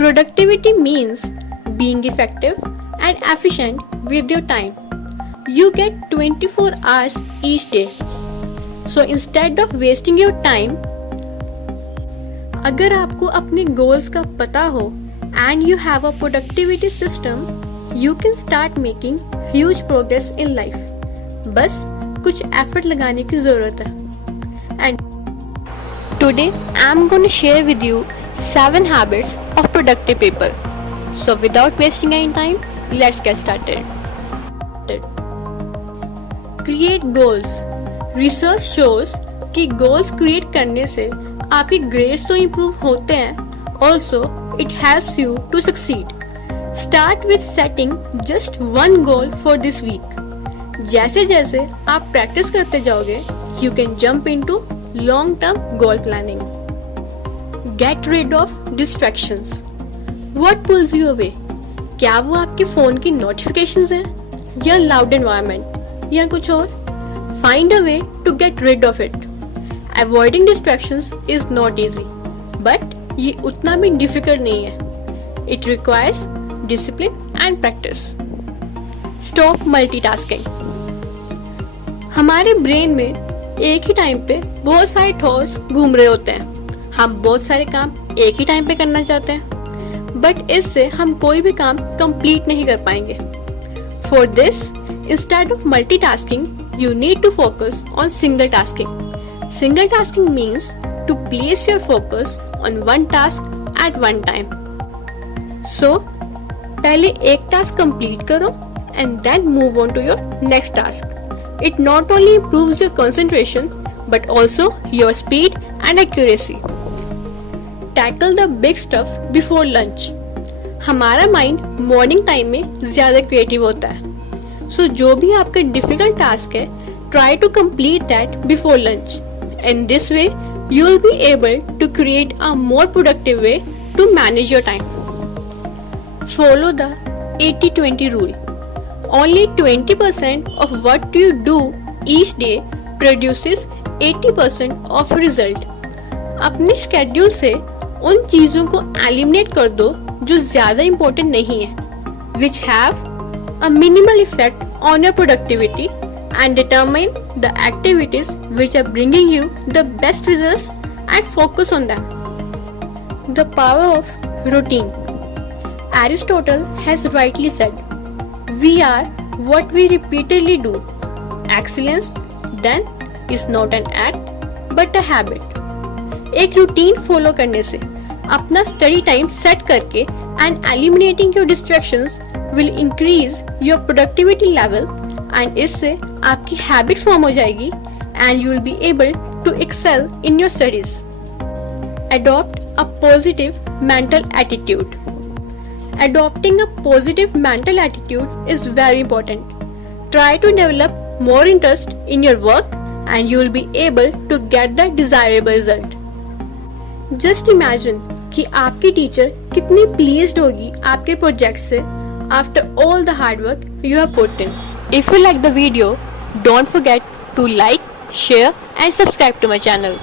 Productivity means being effective and efficient with your time. You get 24 hours each day. So instead of wasting your time, अगर आपको अपने goals का पता हो and you have a productivity system, you can start making huge progress in life. बस कुछ effort लगाने की ज़रूरत है. And today I'm going to share with you 7 habits of productive people. So without wasting any time, let's get started. Create goals. Research shows कि goals create करने से आपके grades तो improve होते हैं, also it helps you to succeed. Start with setting just one goal for this week. जैसे जैसे आप practice करते जाओगे, you can jump into long-term goal planning. Get rid of distractions. What pulls you away? क्या वो आपके phone की notifications हैं या loud environment या कुछ और? Find a way to get rid of it. Avoiding distractions is not easy, but ये उतना भी difficult नहीं है. It requires discipline and practice. Stop multitasking. हमारे brain में एक ही टाइम पे बहुत सारे थॉट्स घूम रहे होते हैं. हम बहुत सारे काम एक ही टाइम पे करना चाहते हैं, बट इससे हम कोई भी काम कंप्लीट नहीं कर पाएंगे. For this, instead of multitasking, you need to focus on single tasking. Single tasking means to place your focus on one task at one time. So, पहले एक टास्क कंप्लीट करो and then move on to your next task. It not only improves your concentration but also your speed and accuracy. Tackle the big stuff before lunch. हमारा mind morning time में ज़्यादा creative होता है. So जो भी आपका difficult task है, try to complete that before lunch. In this way you will be able to create a more productive way to manage your time. Follow the 80-20 rule. Only 20% of what you do each day produces 80% of result. अपने schedule से उन चीज़ों को eliminate कर दो जो ज़्यादा important नहीं है, which have a minimal effect on your productivity, and determine the activities which are bringing you the best results and focus on them. The power of routine. Aristotle has rightly said, we are what we repeatedly do. Excellence then is not an act but a habit. एक routine follow करने से, अपना study time set करके and eliminating your distractions will increase your productivity level, and इससे आपकी habit form हो जाएगी and you will be able to excel in your studies. Adopt a positive mental attitude. Adopting a positive mental attitude is very important. Try to develop more interest in your work and you will be able to get the desirable result. Just imagine कि आपकी teacher कितनी pleased होगी आपके project से after all the hard work you have put in. If you like the video, don't forget to like, share and subscribe to my channel.